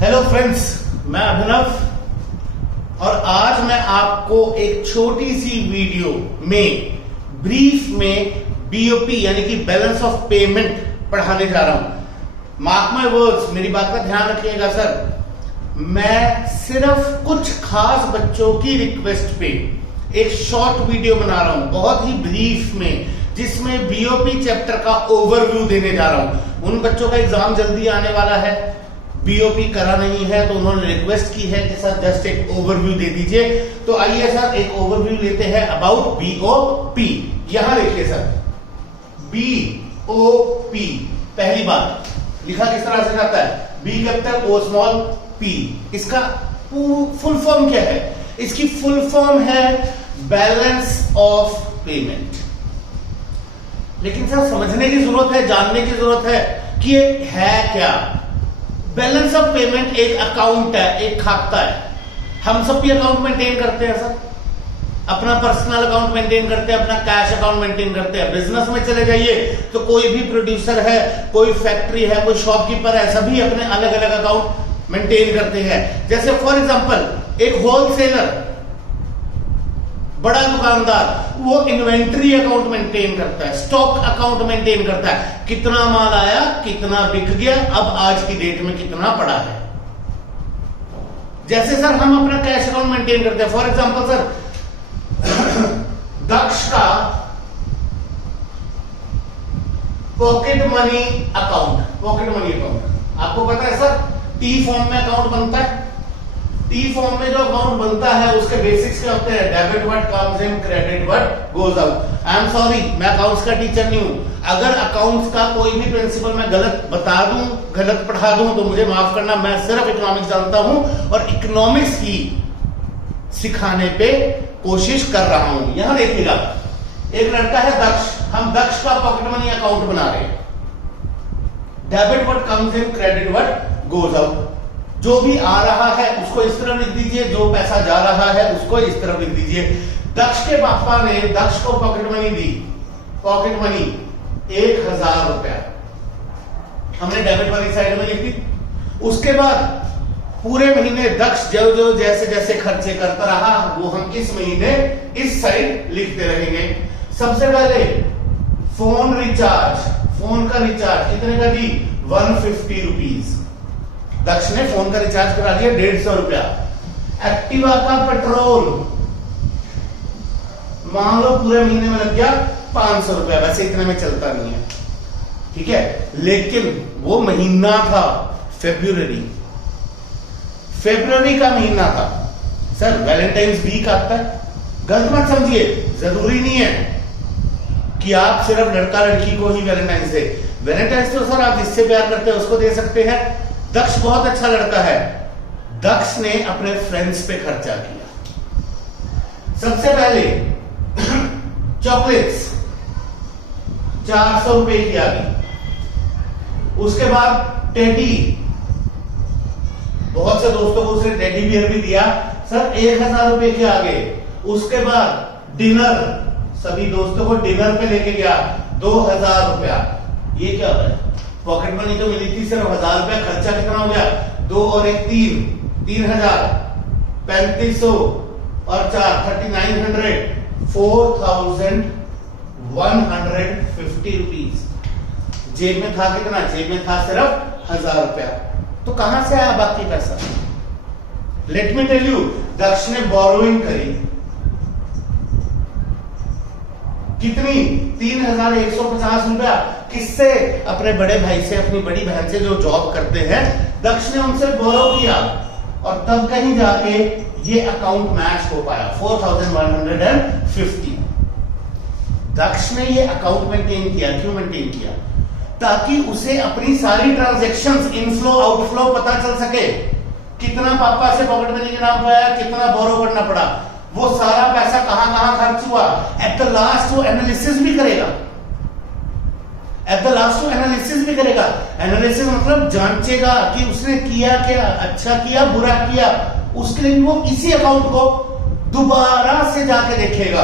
Hello friends, मैं अभिनव और आज मैं आपको एक छोटी सी वीडियो में ब्रीफ में बीओपी यानी कि बैलेंस ऑफ पेमेंट पढ़ाने जा रहा हूं। मार्क माय वर्ड्स, मेरी बात का ध्यान रखिएगा सर। मैं सिर्फ कुछ खास बच्चों की रिक्वेस्ट पे एक शॉर्ट वीडियो बना रहा हूं, बहुत ही ब्रीफ में, जिसमें बीओपी चैप्टर का ओवरव्यू देने जा रहा हूं। उन बच्चों का एग्जाम जल्दी आने वाला है, बीओपी करा नहीं है, तो उन्होंने रिक्वेस्ट की है कि सर जस्ट एक ओवरव्यू दे दीजिए। तो आइए सर एक ओवरव्यू लेते हैं अबाउट बीओपी। यहां देखिए सर, बीओपी पहली बात लिखा किस तरह से जाता है, बी कैपिटल ओ स्मॉल पी। इसका फुल फॉर्म क्या है? इसकी फुल फॉर्म है बैलेंस ऑफ पेमेंट। लेकिन सर समझने की जरूरत है, जानने की जरूरत है कि ये है क्या। बैलेंस ऑफ पेमेंट एक अकाउंट है, एक खाता है। हम सब भी अकाउंट मेंटेन करते हैं सर, अपना पर्सनल अकाउंट मेंटेन करते हैं, अपना कैश अकाउंट मेंटेन करते हैं। बिजनेस में चले जाइए तो कोई भी प्रोड्यूसर है, कोई फैक्ट्री है, कोई शॉपकीपर है, सभी अपने अलग अलग अकाउंट मेंटेन करते हैं। जैसे फॉर एग्जांपल एक होलसेलर, बड़ा दुकानदार, वो इन्वेंट्री अकाउंट मेंटेन करता है, स्टॉक अकाउंट मेंटेन करता है, कितना माल आया, कितना बिक गया, अब आज की डेट में कितना पड़ा है। जैसे सर हम अपना कैश अकाउंट मेंटेन करते हैं। फॉर एग्जांपल सर दक्ष का पॉकेट मनी अकाउंट, आपको पता है सर टी फॉर्म में अकाउंट बनता है। टी फॉर्म में जो अकाउंट बनता है उसके बेसिक्स क्या होते हैं? Debit what comes in, credit what goes out. I am sorry, मैं अकाउंट्स का टीचर नहीं हूं। अगर अकाउंट्स का कोई भी प्रिंसिपल मैं गलत बता दूं, गलत पढ़ा दूं तो मुझे माफ करना। मैं सिर्फ इकोनॉमिक्स जानता हूं और इकोनॉमिक्स ही सिखाने पे कोशिश कर रहा हूं। यहां देखिएगा, एक लड़का है दक्ष, हम दक्ष का पॉकेट मनी अकाउंट बना रहे हैं। Debit what comes in, credit what goes out. जो भी आ रहा है उसको इस तरफ लिख दीजिए, जो पैसा जा रहा है उसको इस तरफ लिख दीजिए। दक्ष के पापा ने दक्ष को पॉकेट मनी दी, पॉकेट मनी 1000 रुपया हमने डेबिट वाली साइड में लिख दी। उसके बाद पूरे महीने दक्ष जो जो जैसे जैसे खर्चे करता रहा वो हम इस महीने इस साइड लिखते रहेंगे। सबसे पहले फोन रिचार्ज, फोन का रिचार्ज कितने का जी? 150 रुपीज। दक्ष ने फोन का रिचार्ज करा लिया 150 रुपया। एक्टिवा का पेट्रोल मान लो पूरे महीने में लग गया 500 रुपया। वैसे इतने में चलता नहीं है, ठीक है, लेकिन वो महीना था फेब्रुअरी का महीना था सर। वैलेंटाइंस वीक आता है, गलत मत समझिए, जरूरी नहीं है कि आप सिर्फ लड़का लड़की को ही वैलेंटाइंस दे। वैलेंटाइंस तो सर आप जिससे प्यार करते हैं उसको दे सकते हैं। दक्ष बहुत अच्छा लड़का है, दक्ष ने अपने फ्रेंड्स पे खर्चा किया। सबसे पहले चॉकलेट्स 400 रुपए की आ गई। उसके बाद टेडी, बहुत से दोस्तों को उसने टेडी बियर भी दिया सर, 1000 रुपए के आ गए। उसके बाद डिनर, सभी दोस्तों को डिनर पे लेके गया 2000 रुपया। ये क्या होता है? पॉकेट मनी तो मिली थी सिर्फ 1000 रुपया, खर्चा कितना हो गया? 2 और 1 3, 3000, 3500 और 4 3900, 4150 रुपीज। जेब में था कितना? जेब में था सिर्फ 1000 रुपया। तो कहां से आया बाकी पैसा? लेट मी टेल यू, दक्ष ने बोरोइंग करी कितनी? 3150 रुपया। किससे? अपने बड़े भाई से, अपनी बड़ी बहन से जो जॉब करते हैं। दक्ष ने उनसे बोरो किया और तब कहीं जाके ये अकाउंट मैच हो पाया 4150। दक्ष ने ये अकाउंट मेंटेन किया। क्यों मेंटेन किया? ताकि उसे अपनी सारी ट्रांजैक्शंस, इनफ्लो आउटफ्लो पता चल सके। कितना पापा से पॉकेट मनी के नाम पे आया, कितना बोरो करना पड़ा, वो सारा पैसा कहां कहां खर्च हुआ। एट द लास्ट वो एनालिसिस भी करेगा। एनालिसिस मतलब जांचेगा कि उसने किया क्या, अच्छा किया, बुरा किया। उसके लिए वो इसी अकाउंट को दोबारा से जाके देखेगा।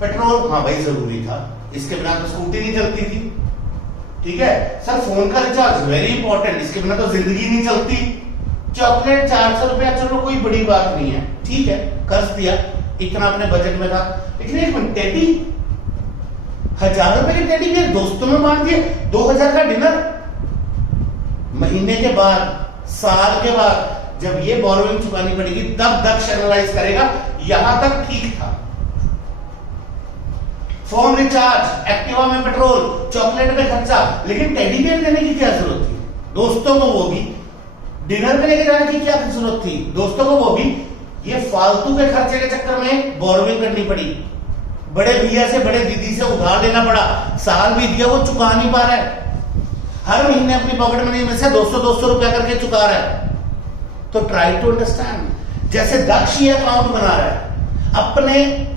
पेट्रोल, हाँ भाई जरूरी था, इसके बिना तो स्कूटी नहीं चलती थी। ठीक है सर, फोन का रिचार्ज वेरी इंपॉर्टेंट, इसके बिना तो जिंदगी नहीं चलती। चॉकलेट 400 रुपया, चलो कोई बड़ी बात नहीं है, ठीक है, खर्च दिया, इतना अपने बजट में था। लेकिन एक मिनट, टेडी 1000 रुपए की टेडी बियर दोस्तों में बांट दिए, 2000 का डिनर। महीने के बाद, साल के बाद जब ये बोरोइंग चुकानी पड़ेगी, तब दक्ष एनालाइज करेगा यहां तक ठीक था। फोन रिचार्ज, एक्टिवा में पेट्रोल, चॉकलेट में खर्चा, लेकिन टेडी बियर देने की क्या जरूरत थी दोस्तों को? वो भी डिनर पे लेके जाने की क्या जरूरत थी दोस्तों को? वो भी ये फालतू के खर्चे के चक्कर में बोरोइंग करनी पड़ी, बड़े भैया से, बड़े दीदी से उधार लेना पड़ा, साल भी दिया, वो चुका नहीं पा रहा है, हर महीने अपनी पॉकेट मनी में से 200-200 रुपया करके चुका रहा है। तो ट्राई टू अंडरस्टैंड, जैसे दक्ष ये अकाउंट बना रहा है,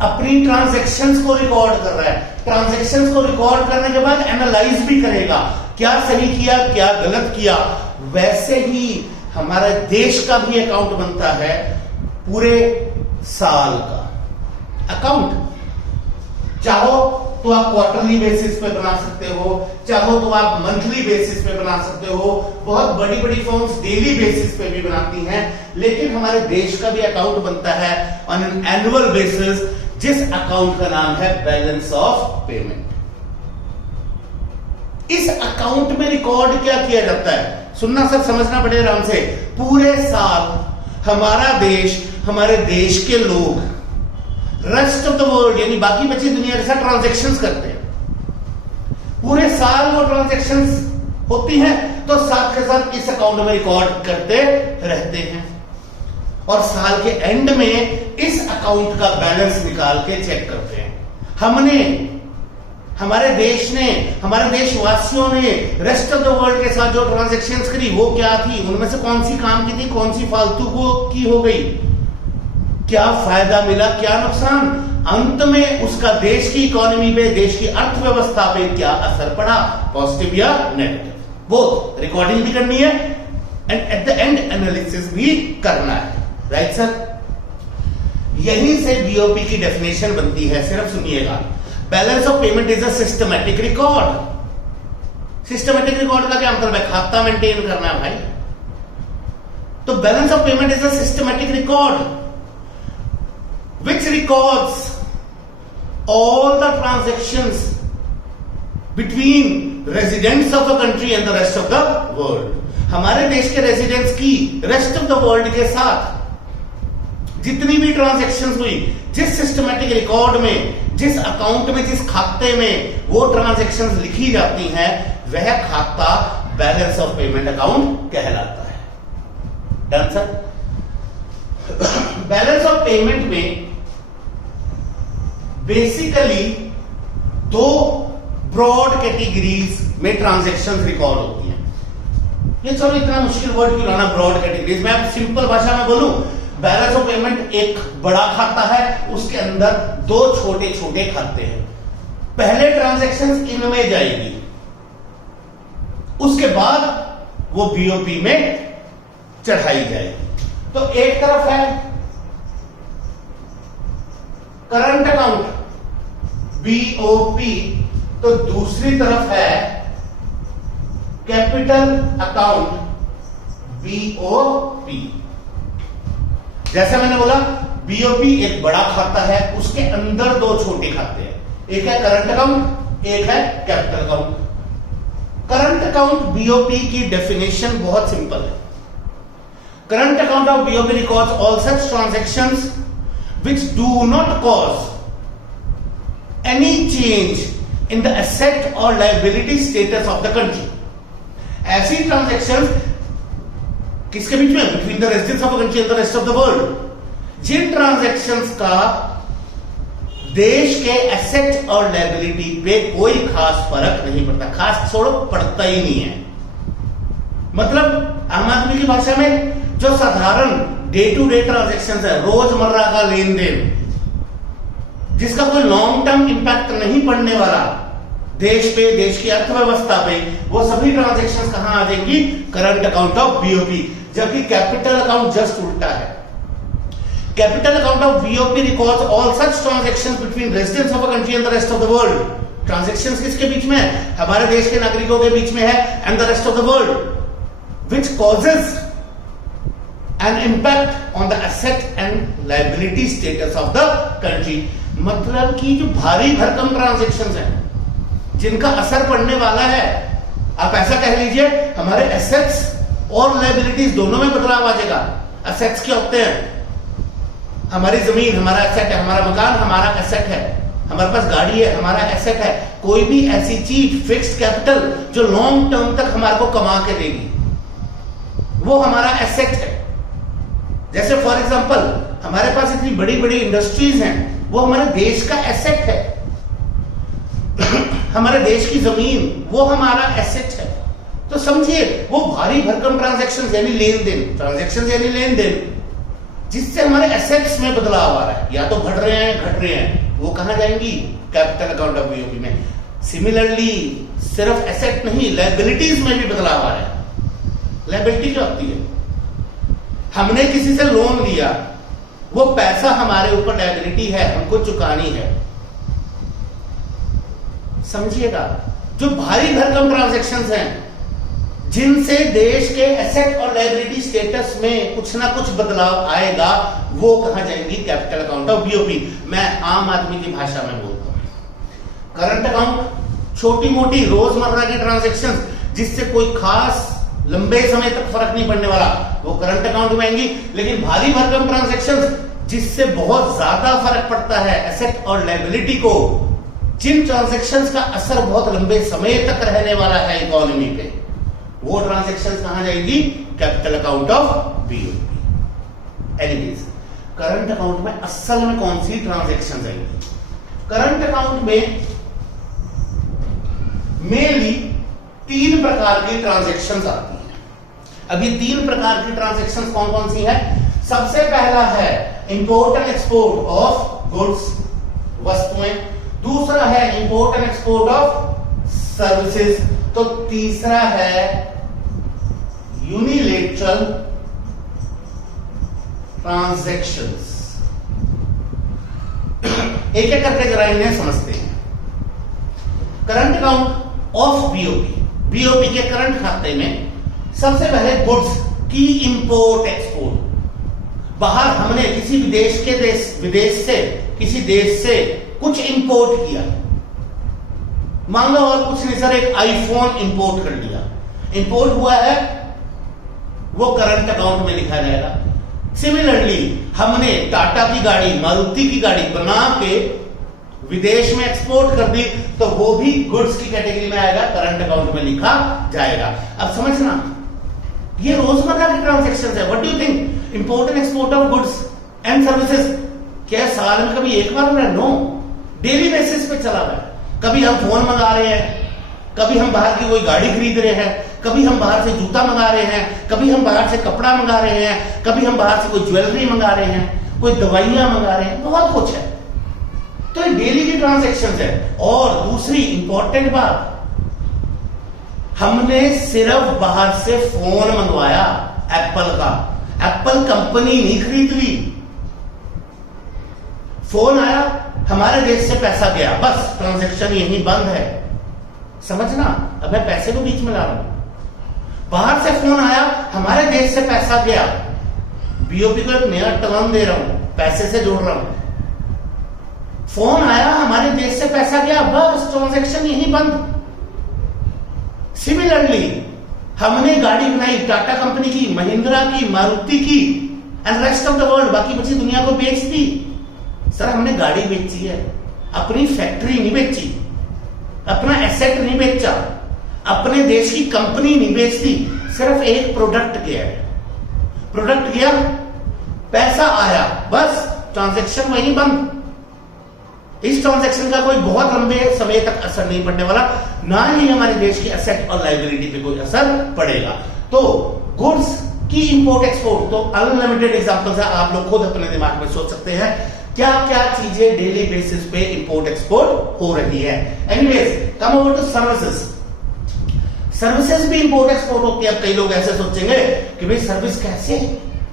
अपनी ट्रांजैक्शंस को रिकॉर्ड कर रहा है, ट्रांजैक्शंस को रिकॉर्ड करने के बाद एनालाइज भी करेगा क्या सही किया, क्या गलत किया। वैसे ही हमारे देश का भी अकाउंट बनता है, पूरे साल का अकाउंट। चाहो तो आप क्वार्टरली बेसिस पे बना सकते हो, चाहो तो आप मंथली बेसिस पे बना सकते हो, बहुत बड़ी बड़ी फर्म्स डेली बेसिस पे भी बनाती हैं, लेकिन हमारे देश का भी अकाउंट बनता है ऑन एन एनुअल बेसिस, जिस अकाउंट का नाम है बैलेंस ऑफ पेमेंट। इस अकाउंट में रिकॉर्ड क्या किया जाता है, सुनना सर, समझना पड़ेगा आराम से। पूरे साल हमारा देश, हमारे देश के लोग रेस्ट ऑफ द वर्ल्ड यानी बाकी बची दुनिया के साथ ट्रांजैक्शंस करते हैं, पूरे साल वो ट्रांजैक्शंस होती हैं, तो साथ के साथ इस अकाउंट में रिकॉर्ड करते रहते हैं, और साल के एंड में इस अकाउंट का बैलेंस निकाल के चेक करते हैं। हमने, हमारे देश ने, हमारे देशवासियों ने रेस्ट ऑफ द वर्ल्ड के साथ जो ट्रांजैक्शंस करी वो क्या थी, उनमें से कौन सी काम की थी, कौन सी फालतू को की हो गई, क्या फायदा मिला, क्या नुकसान, अंत में उसका देश की इकोनॉमी पे, देश की अर्थव्यवस्था पे क्या असर पड़ा, पॉजिटिव या नेगेटिव। बोथ रिकॉर्डिंग भी करनी है and at the end analysis भी करना है, राइट सर। यहीं से बीओपी की डेफिनेशन बनती है, सिर्फ सुनिएगा। Balance of payment is a systematic record. Systematic record का क्या मतलब है? खाता मेंटेन करना है भाई। तो balance of payment is a systematic record which records all the transactions between residents of a country and the rest of the world। हमारे देश के रेजिडेंट्स की रेस्ट ऑफ द वर्ल्ड के साथ जितनी भी ट्रांजैक्शंस हुई, जिस सिस्टमैटिक रिकॉर्ड में, जिस अकाउंट में, जिस खाते में वो ट्रांजैक्शंस लिखी जाती हैं, वह खाता बैलेंस ऑफ पेमेंट अकाउंट कहलाता है। Done sir. Balance of payment में बेसिकली दो ब्रॉड कैटेगरीज में ट्रांजैक्शंस रिकॉर्ड होती हैं। ये चलो इतना मुश्किल वर्ड क्यों लाना, ब्रॉड कैटेगरीज में। आप सिंपल भाषा में बोलूं, बैलेंस ऑफ पेमेंट एक बड़ा खाता है, उसके अंदर दो छोटे छोटे खाते हैं। पहले ट्रांजैक्शंस इनमें जाएगी, उसके बाद वो बीओपी में चढ़ाई जाएगी। तो एक तरफ है करंट अकाउंट बीओपी, तो दूसरी तरफ है कैपिटल अकाउंट बीओपी। जैसा मैंने बोला, बीओपी एक बड़ा खाता है, उसके अंदर दो छोटे खाते हैं, एक है करंट अकाउंट, एक है capital account. Current account BOP की डेफिनेशन बहुत सिंपल है। Current account of BOP records all such transactions which do not cause any change in the asset or liability status of the country। ऐसी transactions किसके बीच में? Between the residents of a country and the rest of the world. जिन transactions का देश के asset और liability पे कोई खास फर्क नहीं पड़ता, खास छोड़ो पड़ता ही नहीं है। मतलब आम आदमी की भाषा में जो साधारण डे टू डे ट्रांजैक्शंस है, रोजमर्रा का लेन देन, जिसका कोई लॉन्ग टर्म इंपैक्ट नहीं पड़ने वाला देश पे, देश की अर्थव्यवस्था पे, वो सभी ट्रांजैक्शंस कहां आ जाएंगी? Current account of BOP. जबकि कैपिटल अकाउंट जस्ट उल्टा है। Capital account of BOP records all such transactions between residents of a country and the rest of the world. Transactions किसके बीच में है? हमारे देश के नागरिकों के बीच में है, and the rest of the world, which causes and impact on the asset and liability status of the country. मतलब कि जो भारी भरकम ट्रांजैक्शंस हैं जिनका असर पड़ने वाला है, आप ऐसा कह लीजिए हमारे एसेट्स और लायबिलिटीज दोनों में बदलाव आ जाएगा। एसेट्स क्या होते हैं? हमारी जमीन हमारा एसेट है, हमारा मकान हमारा एसेट है, हमारे पास गाड़ी है हमारा एसेट है। कोई भी ऐसी चीज फिक्स्ड कैपिटल जो लॉन्ग टर्म तक हमारे को कमा के देगी वो हमारा एसेट है। जैसे फॉर एग्जांपल हमारे पास इतनी बड़ी बड़ी इंडस्ट्रीज हैं, वो हमारे देश का एसेट है। हमारे देश की जमीन वो हमारा एसेट है। तो समझिए वो भारी भरकम ट्रांजैक्शंस यानी लेन देन, ट्रांजैक्शंस यानी लेन देन, जिससे हमारे एसेट्स में बदलाव आ रहा है, या तो बढ़ रहे हैं घट रहे हैं, वो कहां जाएंगी? कैपिटल अकाउंट ऑफ बीओपी में। सिमिलरली सिर्फ एसेट नहीं, लायबिलिटीज में भी बदलाव आ रहा है। लायबिलिटी क्या होती है? हमने किसी से लोन लिया, वो पैसा हमारे ऊपर लायबिलिटी है, हमको चुकानी है। समझिएगा, जो भारी भरकम ट्रांजैक्शंस हैं जिनसे देश के एसेट और लायबिलिटी स्टेटस में कुछ ना कुछ बदलाव आएगा, वो कहां जाएंगी? Capital account of BOP. मैं आम आदमी की भाषा में बोलता हूं। करंट अकाउंट छोटी मोटी रोजमर्रा की ट्रांजैक्शंस जिससे कोई खास लंबे समय तक फर्क नहीं पड़ने वाला, वो करंट अकाउंट में आएंगी। लेकिन भारी भरकम ट्रांजैक्शंस जिससे बहुत ज्यादा फर्क पड़ता है एसेट और लायबिलिटी को, जिन ट्रांजैक्शंस का असर बहुत लंबे समय तक रहने वाला है इकोनॉमी पे, वो ट्रांजैक्शंस कहां जाएगी? Capital account of BOP. Anyways, current account में असल में कौन सी ट्रांजैक्शंस आएंगी? करंट अकाउंट में मेनली 3 प्रकार की ट्रांजैक्शंस आती हैं। अभी 3 प्रकार की ट्रांजैक्शंस कौन कौन सी है? सबसे पहला है import and export of goods, वस्तुएं। दूसरा है import and export of services. तो तीसरा है यूनिलेटरल ट्रांजैक्शंस। एक एक करके जरा इन्हें समझते हैं। Current account of BOP, BOP के करंट खाते में सबसे पहले गुड्स की इंपोर्ट एक्सपोर्ट। बाहर हमने किसी विदेश से किसी देश से कुछ इंपोर्ट किया, मान लो और कुछ नहीं सर, एक आईफोन इंपोर्ट कर लिया, इंपोर्ट हुआ है, वो करंट अकाउंट में लिखा जाएगा। सिमिलरली हमने टाटा की गाड़ी, मारुति की गाड़ी बना के विदेश में एक्सपोर्ट कर दी, तो वो भी गुड्स की कैटेगरी में आएगा, करंट अकाउंट में लिखा जाएगा। अब समझना, ये रोजमर्रा की ट्रांजैक्शंस है। What do you think? Import and export of goods and services क्या साल में कभी एक बार हो रहा है? नो, डेली बेसिस पे चला हुआ है। कभी हम फोन मंगा रहे हैं, कभी हम बाहर की कोई गाड़ी खरीद रहे हैं, कभी हम बाहर से जूता मंगा रहे हैं, कभी हम बाहर से कपड़ा मंगा रहे हैं, कभी हम बाहर से कोई ज्वेलरी मंगा रहे हैं, कोई दवाइयां मंगा रहे हैं, बहुत कुछ है। तो ये डेली की ट्रांजैक्शंस है। और दूसरी इंपॉर्टेंट बात, हमने सिर्फ बाहर से फोन मंगवाया एप्पल का, एप्पल कंपनी नहीं खरीद ली। फोन आया, हमारे देश से पैसा गया, बस ट्रांजैक्शन यहीं बंद है। समझना, अब मैं पैसे को बीच में ला रहा हूं। बाहर से फोन आया, हमारे देश से पैसा गया, बीओपी को एक नया टर्म दे रहा हूं, पैसे से जोड़ रहा हूं। फोन आया, हमारे देश से पैसा गया, बस ट्रांजैक्शन यहीं बंद। सिमिलरली हमने गाड़ी बनाई, टाटा कंपनी की, महिंद्रा की, मारुति की and rest of the world, बाकी बची दुनिया को बेच दी। सर हमने गाड़ी बेची है, अपनी फैक्ट्री नहीं बेची, अपना एसेट नहीं बेचा, अपने देश की कंपनी नहीं बेचती, सिर्फ एक प्रोडक्ट गया है, प्रोडक्ट गया, पैसा आया, बस ट्रांजैक्शन वहीं बंद। इस ट्रांजैक्शन का कोई बहुत लंबे समय तक असर नहीं पड़ने वाला, ना ही हमारे देश की एसेट और लायबिलिटी पे कोई असर पड़ेगा। तो गुड्स की इंपोर्ट एक्सपोर्ट तो अनलिमिटेड एग्जांपल्स है, आप लोग खुद अपने दिमाग में सोच सकते हैं क्या क्या चीजें डेली बेसिस पे इंपोर्ट एक्सपोर्ट हो रही है। Anyways, come over to services. Services भी इंपोर्ट एक्सपोर्ट होती है। अब कई लोग ऐसे सोचेंगे कि भाई सर्विस कैसे?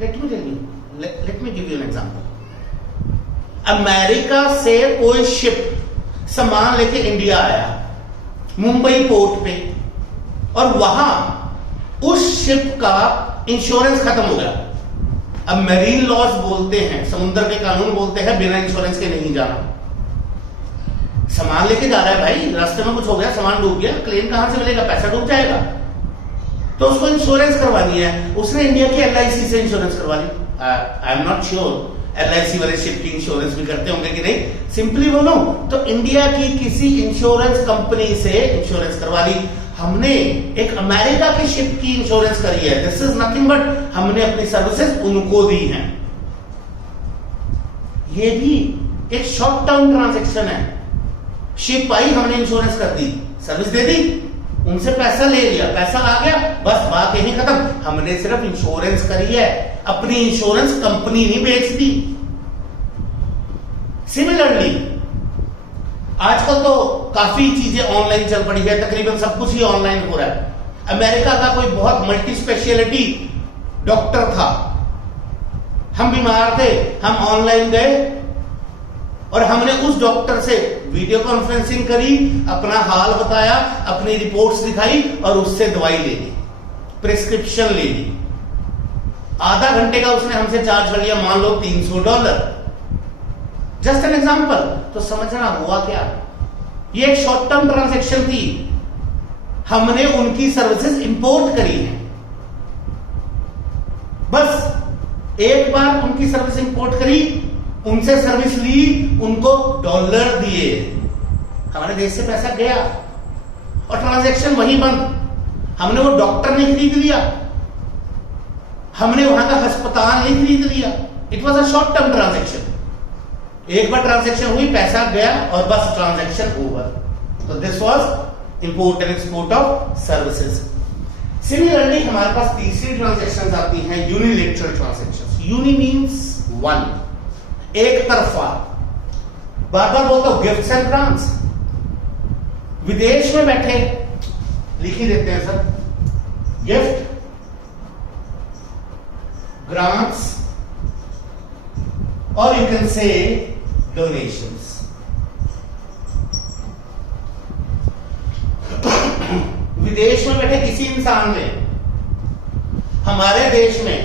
Let me give you an example. America से कोई शिप सामान लेके इंडिया आया, मुंबई पोर्ट पे, और वहां उस शिप का इंश्योरेंस खत्म हो गया, अब मैरीन लॉज बोलते हैं, समुद्र के कानून बोलते हैं बिना इंश्योरेंस के नहीं जाना। सामान लेके जा रहा है भाई, रास्ते में कुछ हो गया, सामान डूब गया, क्लेम कहां से मिलेगा, पैसा डूब जाएगा, तो उसको इंश्योरेंस करवानी है। उसने इंडिया की LIC से इंश्योरेंस करवा ली। I am not sure LIC वाले शिप की इंश्योरेंस भी करते होंगे कि नहीं, सिंपली बोलो तो इंडिया की किसी इंश्योरेंस कंपनी से इंश्योरेंस करवा ली। हमने एक अमेरिका की शिप की इंश्योरेंस करी है, दिस इज नथिंग बट हमने अपनी सर्विसेज उनको दी हैं। ये भी एक शॉर्ट टर्म ट्रांजैक्शन है। शिप आई, हमने इंश्योरेंस कर दी, सर्विस दे दी, उनसे पैसा ले लिया, पैसा आ गया, बस बात यही खत्म। हमने सिर्फ इंश्योरेंस करी है, अपनी इंश्योरेंस कंपनी नहीं बेच दी। सिमिलरली आजकल तो काफी चीजें ऑनलाइन चल पड़ी है, तकरीबन सब कुछ ही ऑनलाइन हो रहा है। अमेरिका का कोई बहुत मल्टी स्पेशलिटी डॉक्टर था, हम बीमार थे, हम ऑनलाइन गए और हमने उस डॉक्टर से वीडियो कॉन्फ्रेंसिंग करी, अपना हाल बताया, अपनी रिपोर्ट्स दिखाई और उससे दवाई ले ली, प्रिस्क्रिप्शन ले ली। आधा घंटे का उसने हमसे चार्ज कर लिया, मान लो $300, जस्ट एन एग्जांपल। तो समझना हुआ क्या, ये एक शॉर्ट टर्म ट्रांजैक्शन थी, हमने उनकी सर्विसेज इंपोर्ट करी है। बस एक बार उनकी सर्विस इंपोर्ट करी, उनसे सर्विस ली, उनको डॉलर दिए, हमारे देश से पैसा गया और ट्रांजैक्शन वहीं बंद। हमने वो डॉक्टर नहीं खरीद लिया, हमने वहां का अस्पताल नहीं खरीद लिया, it was a short term transaction. एक बार ट्रांजैक्शन हुई, पैसा गया और बस ट्रांजैक्शन ओवर। तो this was import and export of services. Similarly हमारे पास तीसरी ट्रांजैक्शन आती हैं, unilateral transaction. Uni means one, एक तरफा। बार बार बोलता हूं गिफ्ट्स एंड ग्रांट्स। विदेश में बैठे लिख ही देते हैं सर, गिफ्ट, ग्रांट्स और यू कैन से डोनेशंस। विदेश में बैठे किसी इंसान ने हमारे देश में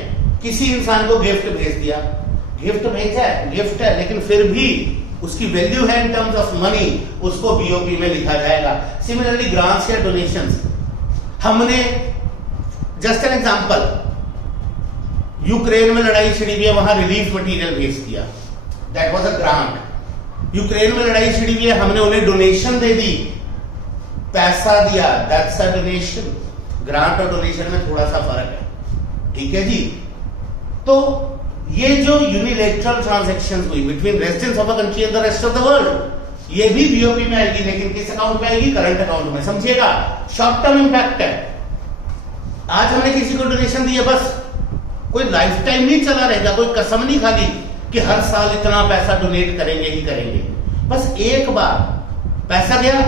किसी इंसान को गिफ्ट भेज दिया, गिफ्ट भेजा है, गिफ्ट है, लेकिन फिर भी उसकी वैल्यू है इन टर्म्स ऑफ मनी, उसको BOP में लिखा जाएगा। सिमिलरली ग्रांट्स या डोनेशंस, हमने जस्ट एन एग्जांपल, यूक्रेन में लड़ाई छिड़ी हुई है, वहां रिलीफ मटेरियल भेज दिया, that was a grant. Ukraine में लड़ाई छिड़ी हुई है, हमने उन्हें डोनेशन दे दी, पैसा दिया, दैट्स अ डोनेशन। ग्रांट और डोनेशन में थोड़ा सा फर्क है, ठीक है जी। तो ये जो यूनिलेटरल ट्रांजैक्शंस हुई between residents of a country and the rest of the world, ये भी BOP में आएगी, लेकिन किस अकाउंट में आएगी, करंट अकाउंट में। समझिएगा, शॉर्ट टर्म इंपैक्ट है। आज हमने किसी को डोनेशन दी है, बस कोई लाइफ टाइम नहीं चला रहेगा, कोई कसम नहीं खाली कि हर साल इतना पैसा डोनेट करेंगे ही करेंगे। बस एक बार पैसा गया,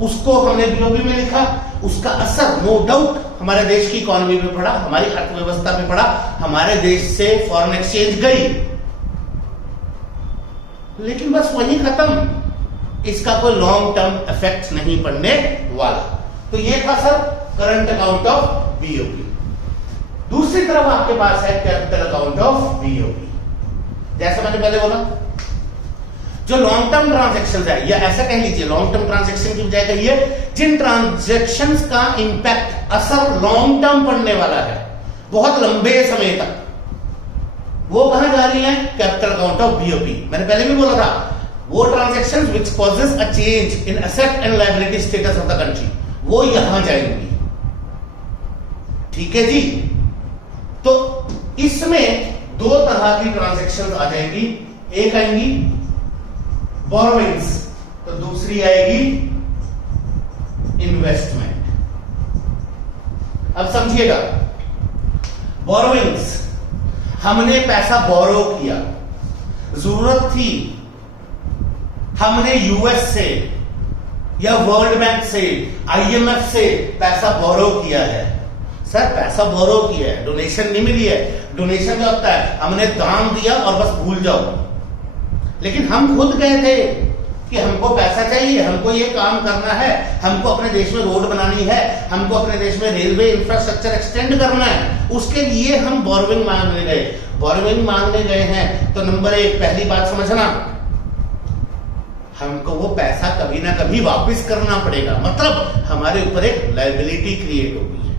उसको हमने BOP में लिखा, उसका असर नो डाउट हमारे देश की इकोनॉमी पे पड़ा, हमारी अर्थव्यवस्था पे पड़ा, हमारे देश से फॉरेन एक्सचेंज गई, लेकिन बस वही खत्म, इसका कोई लॉन्ग टर्म इफेक्ट नहीं पड़ने वाला। तो ये था sir current account of BOP। दूसरी तरफ आपके पास है कैपिटल अकाउंट ऑफ BOP। जैसा मैंने पहले बोला, जो लॉन्ग टर्म ट्रांजैक्शन है, या ऐसा कह लीजिए लॉन्ग टर्म ट्रांजैक्शन की बजाय कहिए जिन ट्रांजैक्शंस का इंपैक्ट, असर लॉन्ग टर्म पड़ने वाला है, बहुत लंबे समय तक, वो कहां जा रही है, कैपिटल अकाउंट ऑफ BOP। मैंने पहले भी बोला था, वो transactions which causes a change in asset and liability status of the country, वो यहां जाएंगी, ठीक है जी। तो इसमें दो तरह की ट्रांजैक्शंस आ जाएंगी, एक आएंगी बोरोइंग्स, तो दूसरी आएगी इन्वेस्टमेंट। अब समझिएगा, बोरोइंग्स, हमने पैसा बोरो किया, जरूरत थी, हमने US से या वर्ल्ड बैंक से, IMF से पैसा बोरो किया है। सर पैसा बोरो किया है, डोनेशन नहीं मिली है। डोनेशन क्या होता है, हमने दान दिया और बस भूल जाओ, लेकिन हम खुद गए थे कि हमको पैसा चाहिए, हमको ये काम करना है, हमको अपने देश में रोड बनानी है, हमको अपने देश में रेलवे इंफ्रास्ट्रक्चर एक्सटेंड करना है, उसके लिए हम बोरोविंग मांगने गए। बोरोविंग मांगने गए हैं तो नंबर एक, पहली बात समझना, हमको वो पैसा कभी ना कभी वापस करना पड़ेगा, मतलब हमारे ऊपर एक लायबिलिटी क्रिएट होगी है।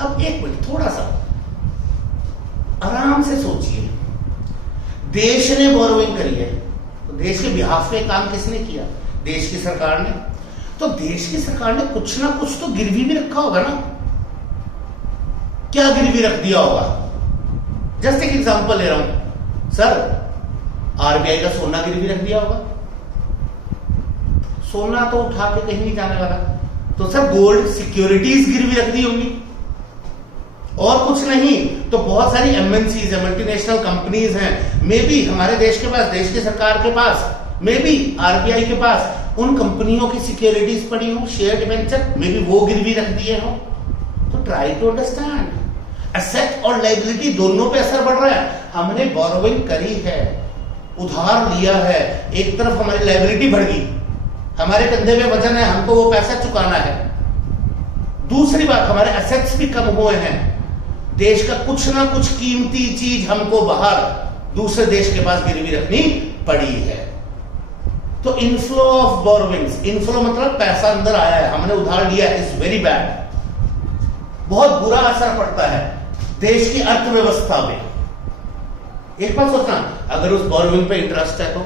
अब एक मिनट थोड़ा सा आराम से सोचिए, देश ने बोरोविंग करी है तो देश के बिहाफ में काम किसने किया? देश की सरकार ने। तो देश की सरकार ने कुछ ना कुछ तो गिरवी भी रखा होगा ना। क्या गिरवी रख दिया होगा? जस्ट एक एग्जांपल ले रहा हूं सर, आरबीआई का सोना गिरवी रख दिया होगा। सोना तो उठा के कहीं नहीं जाने वाला, तो सर गोल्ड सिक्योरिटीज गिरवी रख दी होंगी। और कुछ नहीं तो बहुत सारी एमएनसीज है, मल्टीनेशनल कंपनीज हैं, मे बी हमारे देश के पास, देश की सरकार के पास, मे बी आरबीआई के पास उन कंपनियों की सिक्योरिटीज पड़ी हो, शेयर डिबेंचर, मे बी वो गिरवी रख दिए हो। तो ट्राई टू अंडरस्टैंड, एसेट और लायबिलिटी दोनों पे असर पड़ रहा है। हमने बोरोविंग करी है, उधार लिया है, एक तरफ हमारी लायबिलिटी बढ़ गई, हमारे कंधे में वजन है, हमको वो पैसा चुकाना है। दूसरी बात, हमारे एसेट्स भी कम हुए हैं, देश का कुछ ना कुछ कीमती चीज हमको बाहर दूसरे देश के पास गिरवी रखनी पड़ी है। तो इनफ्लो ऑफ बोरोविंग्स, इनफ्लो मतलब पैसा अंदर आया है, हमने उधार लिया है, इज वेरी बैड, बहुत बुरा असर पड़ता है देश की अर्थव्यवस्था में। एक बात सोचना, अगर उस बोरोविंग पे इंटरेस्ट है तो,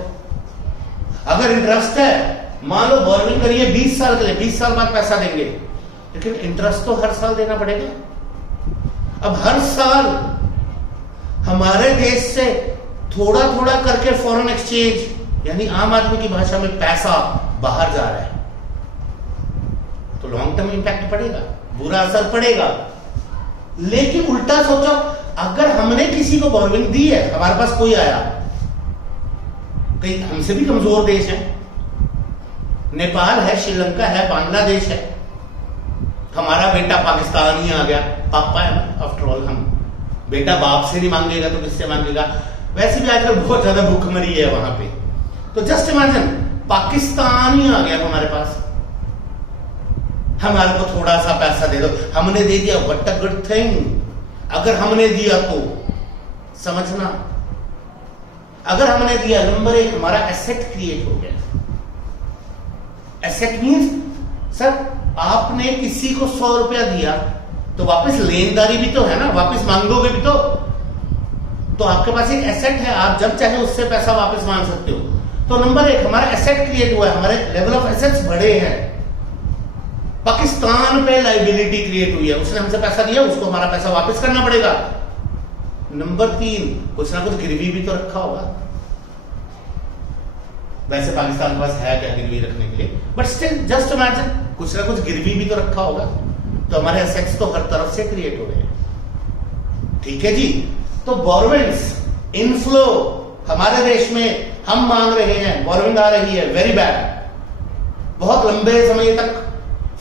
अगर इंटरेस्ट है, मान लो बोरोविंग करिए 20 साल के लिए, 20 साल बाद पैसा देंगे, लेकिन इंटरेस्ट तो हर साल देना पड़ेगा। अब हर साल हमारे देश से थोड़ा थोड़ा करके फॉरेन एक्सचेंज, यानी आम आदमी की भाषा में पैसा बाहर जा रहा है, तो लॉन्ग टर्म इंपैक्ट पड़ेगा, बुरा असर पड़ेगा। लेकिन उल्टा सोचो, अगर हमने किसी को बोरोविंग दी है, हमारे पास कोई आया, कहीं हमसे भी कमजोर देश है, नेपाल है, श्रीलंका है, बांग्लादेश है, हमारा बेटा पाकिस्तान ही आ गया, पापा है ना आफ्टर ऑल, हम बेटा बाप से नहीं मांगेगा तो किससे मांगेगा? वैसे भी आजकल बहुत ज्यादा भूखमरी है वहां पे, तो जस्ट इमेजिन पाकिस्तान ही आ गया हमारे पास, हमारे को थोड़ा सा पैसा दे दो, हमने दे दिया, व्हाट अ गुड थिंग। अगर हमने दिया तो समझना, अगर हमने दिया, नंबर एक हमारा एसेट क्रिएट हो गया। एसेट मींस सर आपने किसी को 100 रुपया दिया तो वापस लेनदारी भी तो है ना, वापस मांगोगे भी तो आपके पास एक एसेट है, आप जब चाहे उससे पैसा वापस मांग सकते हो। तो नंबर एक हमारा एसेट क्रिएट हुआ है, हमारे लेवल ऑफ एसेट्स बढ़े हैं। पाकिस्तान पे लायबिलिटी क्रिएट हुई है, उसने हमसे पैसा दिया, उसको हमारा पैसा वापस करना पड़ेगा। नंबर 3, कुछ ना कुछ गिरवी भी तो रखा होगा। वैसे पाकिस्तान के पास है क्या गिरवी रखने के लिए, बट स्टिल जस्ट इमेजिन, कुछ ना कुछ गिरवी भी तो रखा होगा। तो हमारे एसेट्स तो हर तरफ से क्रिएट हो रहे हैं, ठीक है जी। तो बोरोविंग्स, इनफ्लो हमारे देश में हम मांग रहे हैं, बोरोविंग आ रही है, वेरी बैड। बहुत लंबे समय तक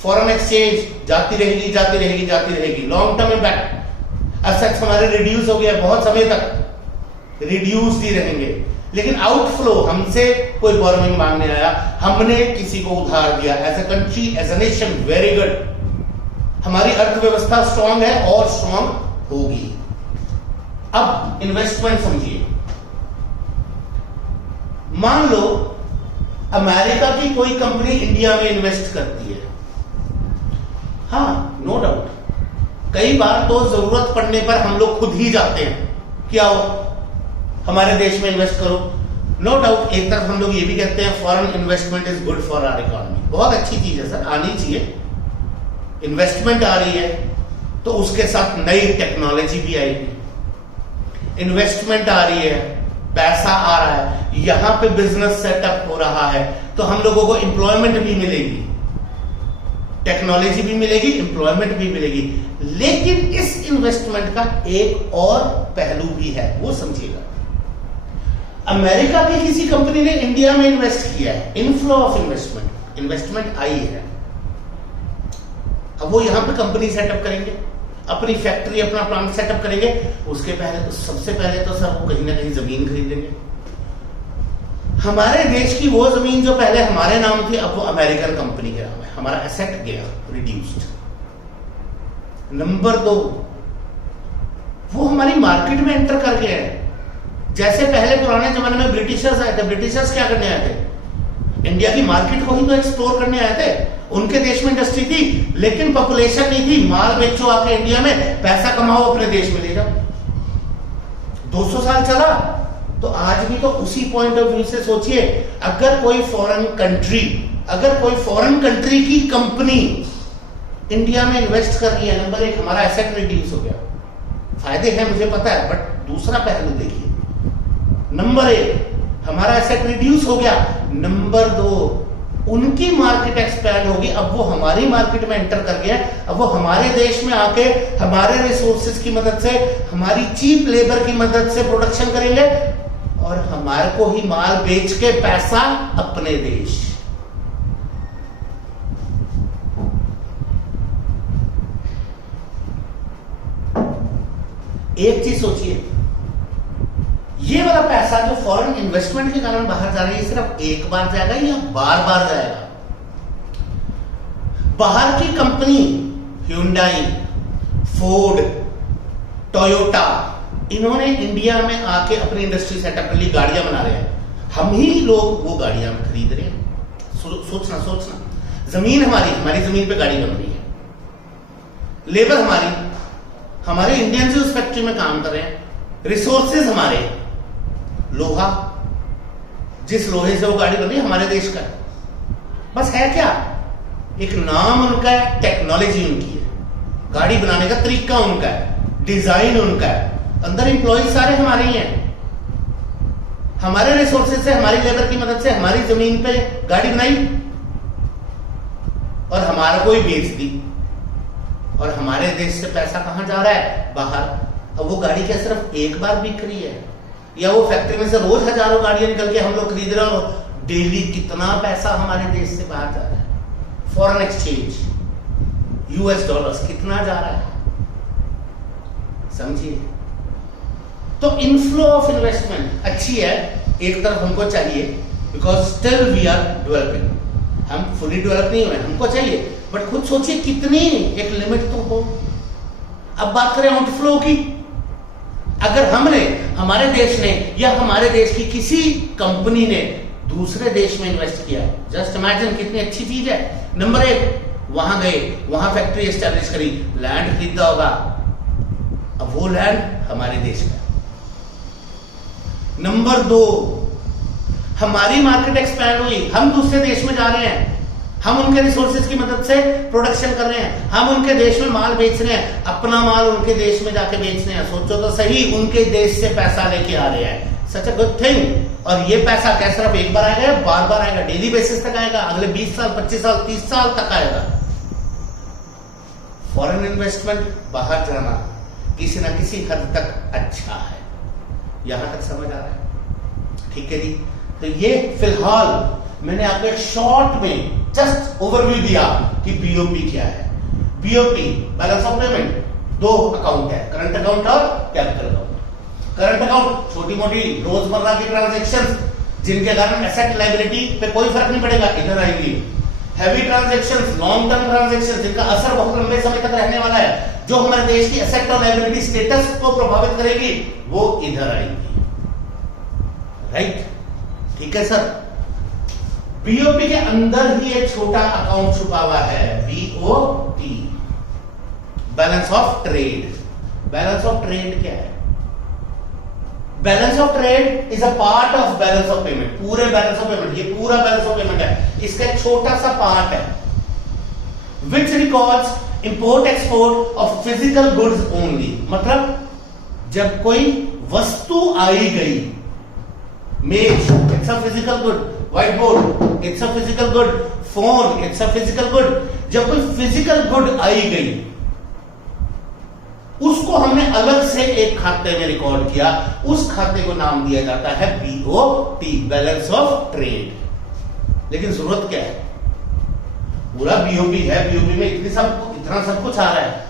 फॉरेन एक्सचेंज जाती रहेगी, जाती रहेगी, जाती रहेगी, लॉन्ग टर्म इम्पैक्ट। एसेट्स हमारे रिड्यूस हो गया, बहुत समय तक रिड्यूस ही रहेंगे। लेकिन आउटफ्लो, हमसे कोई बोरोविंग मांगने आया, हमने किसी को उधार दिया, as a country, as a nation, very good, हमारी अर्थव्यवस्था स्ट्रांग है और स्ट्रांग होगी। अब इन्वेस्टमेंट समझिए, मान लो अमेरिका की कोई कंपनी इंडिया में इन्वेस्ट करती है, हाँ नो डाउट, कई बार तो जरूरत पड़ने पर हम लोग खुद ही जाते हैं कि आओ हमारे देश में इन्वेस्ट करो। नो डाउट, एक तरफ हम लोग ये भी कहते हैं foreign investment is good for our economy, बहुत अच्छी चीज है सर, आनी चाहिए। इन्वेस्टमेंट आ रही है तो उसके साथ नई टेक्नोलॉजी भी आएगी, इन्वेस्टमेंट आ रही है, पैसा आ रहा है, यहां पे बिजनेस सेटअप हो रहा है, तो हम लोगों को एम्प्लॉयमेंट भी मिलेगी, टेक्नोलॉजी भी मिलेगी, एम्प्लॉयमेंट भी मिलेगी। लेकिन इस इन्वेस्टमेंट का एक और पहलू भी है, वो समझिएगा। अमेरिका की किसी कंपनी ने इंडिया में इन्वेस्ट किया है, इनफ्लो ऑफ इन्वेस्टमेंट, इन्वेस्टमेंट आई है, अब वो यहां पे कंपनी सेटअप करेंगे, अपनी फैक्ट्री, अपना प्लांट सेटअप करेंगे। उसके पहले तो, सबसे पहले तो सर वो कहीं ना कहीं जमीन खरीदेंगे। हमारे देश की वो जमीन जो पहले हमारे नाम थी अब वो अमेरिकन कंपनी के नाम है, हमारा एसेट गया रिड्यूस्ड। नंबर 2, वो हमारी मार्केट में एंटर कर गया है। जैसे पहले पुराने जमाने में ब्रिटिशर्स आए थे, ब्रिटिशर्स क्या करने आए थे? इंडिया की मार्केट को ही तो एक्सप्लोर करने आए थे। उनके देश में इंडस्ट्री थी लेकिन पॉपुलेशन नहीं थी। माल बेचो आके इंडिया में, पैसा कमाओ, अपने देश में ले जाओ। 200 साल चला तो आज भी तो उसी पॉइंट ऑफ व्यू से सोचिए, अगर कोई फॉरेन कंट्री की कंपनी इंडिया में इन्वेस्ट कर रही है, नंबर 1 हमारा एसेट रिड्यूस हो गया। फायदे हैं मुझे पता है, बट दूसरा पहलू देखिए। नंबर 1 हमारा एसेट रिड्यूस हो गया। नंबर 2 उनकी मार्केट एक्सपैंड होगी। अब वो हमारी मार्केट में एंटर कर गया। अब वो हमारे देश में आके हमारे रिसोर्सेज की मदद से, हमारी चीप लेबर की मदद से प्रोडक्शन करेंगे और हमारे को ही माल बेच के पैसा अपने देश। एक चीज सोचिए, ये वाला पैसा जो फॉरेन इन्वेस्टमेंट के कारण बाहर जा रहा है, ये सिर्फ एक बार जाएगा या बार बार जाएगा? बाहर की कंपनी ह्यूंडई, फोर्ड, टोयोटा, इन्होंने इंडिया में आके अपनी इंडस्ट्री सेटअप कर ली, गाड़ियां बना रहे हैं। हम ही लोग वो गाड़ियां खरीद रहे हैं। सोचना, जमीन हमारी जमीन पे गाड़ी बन रही है, लेबर हमारे इंडियंस उस फैक्ट्री में काम कर रहे हैं, रिसोर्सेज हमारे, लोहा, जिस लोहे से वो गाड़ी बन रही है हमारे देश का है। बस है क्या, एक नाम उनका है, टेक्नोलॉजी उनकी है, गाड़ी बनाने का तरीका उनका है, डिजाइन उनका है, अंदर एम्प्लॉय सारे हमारे ही हैं। हमारे रिसोर्सेज से, हमारी लेबर की मदद से हमारी जमीन पे गाड़ी बनाई और हमारे को ही बेच दी, और हमारे देश से पैसा कहां जा रहा है? बाहर। अब वो गाड़ी क्या सिर्फ एक बार बिक रही है, या वो फैक्ट्री में से रोज हजारों गाड़ियां निकल के हम लोग खरीद रहे हैं और डेली कितना पैसा हमारे देश से बाहर जा रहा है? फॉरेन एक्सचेंज, US डॉलर्स कितना जा रहा है, समझिए। तो इनफ्लो ऑफ इन्वेस्टमेंट अच्छी है, एक तरफ हमको चाहिए, because still we are developing, हम फुली डेवलप नहीं हुए, हमको चाहिए, बट खुद सोचिए कितनी, एक लिमिट तो हो। अब बात करें आउटफ्लो की, अगर हमने, हमारे देश ने या हमारे देश की किसी कंपनी ने दूसरे देश में इन्वेस्ट किया, जस्ट इमेजिन कितनी अच्छी चीज है। नंबर 1 वहां गए, वहां फैक्ट्री एस्टैब्लिश करी, लैंड खरीदा होगा, अब वो लैंड हमारे देश का। नंबर 2 हमारी मार्केट एक्सपैंड हुई, हम दूसरे देश में जा रहे हैं, हम उनके रिसोर्सेज की मदद से प्रोडक्शन कर रहे हैं, हम उनके देश में माल बेच रहे हैं, अपना माल उनके देश में जाके बेच रहे हैं। सोचो तो सही, उनके देश से पैसा लेके आ रहे हैं, सच अ गुड थिंग। और ये पैसा क्या सिर्फ एक बार आएगा, बार बार आएगा, डेली बेसिस तक आएगा, अगले 20 साल, 25 साल, 30 साल तक आएगा। फॉरेन इन्वेस्टमेंट, बाहर जाना किसी ना किसी हद तक अच्छा है, यहां तक समझ आ रहा है? ठीक है जी। तो ये फिलहाल मैंने आपको एक शॉर्ट में जस्ट ओवरव्यू दिया कि बीओपी क्या है। BOP balance of payment, 2 account है, करंट अकाउंट और कैपिटल अकाउंट। करंट अकाउंट छोटी मोटी रोजमर्रा की ट्रांजैक्शंस जिनके कारण एसेट लायबिलिटी पे कोई फर्क नहीं पड़ेगा, इधर आएंगी। Heavy transactions, long term transactions जिनका असर बहुत लंबे समय तक रहने वाला है, जो हमारे देश की एसेट और लायबिलिटी स्टेटस को प्रभावित करेगी, वो इधर आएगी। राइट, ठीक है सर। बीओपी के अंदर ही एक छोटा अकाउंट छुपा हुआ है, BOT, balance of trade. Balance of trade क्या है? Balance of trade is a part of balance of payment. पूरे बैलेंस ऑफ पेमेंट, ये पूरा बैलेंस ऑफ पेमेंट है, इसका एक छोटा सा पार्ट है, which records import export of physical goods only. मतलब जब कोई वस्तु आई गई, मेज it's a physical good, white board it's a physical good, phone it's a physical good, जब कोई फिजिकल गुड आई गई उसको हमने अलग से एक खाते में रिकॉर्ड किया, उस खाते को नाम दिया जाता है बीओटी, बैलेंस ऑफ ट्रेड। लेकिन जरूरत क्या है? पूरा बीओपी है, बीओपी में इतना सब कुछ आ रहा है,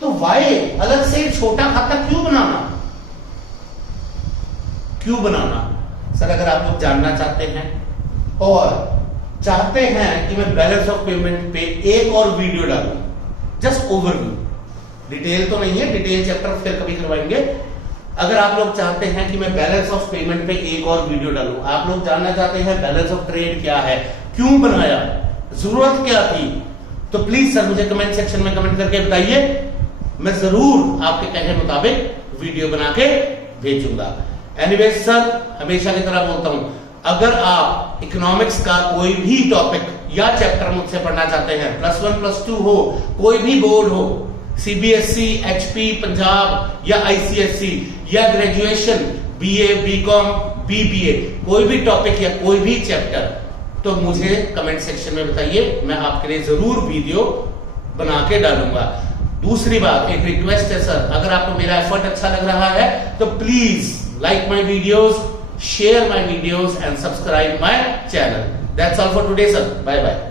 तो वाई अलग से छोटा खाता क्यों बनाना? सर अगर आप लोग जानना चाहते हैं और चाहते हैं कि मैं बैलेंस ऑफ पेमेंट पे एक और वीडियो डालूं, जस्ट ओवरव्यू, डिटेल तो नहीं है, डिटेल चैप्टर फिर कभी करवाएंगे। अगर आप लोग चाहते हैं कि मैं बैलेंस ऑफ पेमेंट पे एक और वीडियो डालूं, आप लोग जानना चाहते हैं बैलेंस ऑफ ट्रेड क्या है, क्यों बनाया, जरूरत क्या थी, तो प्लीज सर मुझे कमेंट सेक्शन में कमेंट करके बताइए, मैं जरूर आपके कहने मुताबिक वीडियो बना के भेजूंगा। एनीवे सर हमेशा की तरह बोलता हूं, अगर आप इकोनॉमिक्स का कोई भी टॉपिक या चैप्टर मुझसे पढ़ना चाहते हैं, +1 +2 हो, कोई भी बोर्ड हो, सीबीएसई, एचपी, पंजाब या आईसीएसई या ग्रेजुएशन, बीए, बीकॉम, बीबीए, कोई भी टॉपिक या कोई भी चैप्टर, तो मुझे कमेंट सेक्शन में बताइए, मैं आपके लिए जरूर वीडियो बना के डालूंगा। दूसरी बात, एक रिक्वेस्ट है सर, अगर आपको मेरा एफर्ट अच्छा लग रहा है तो please like my videos, share my videos and subscribe my channel. That's all for today sir. Bye bye.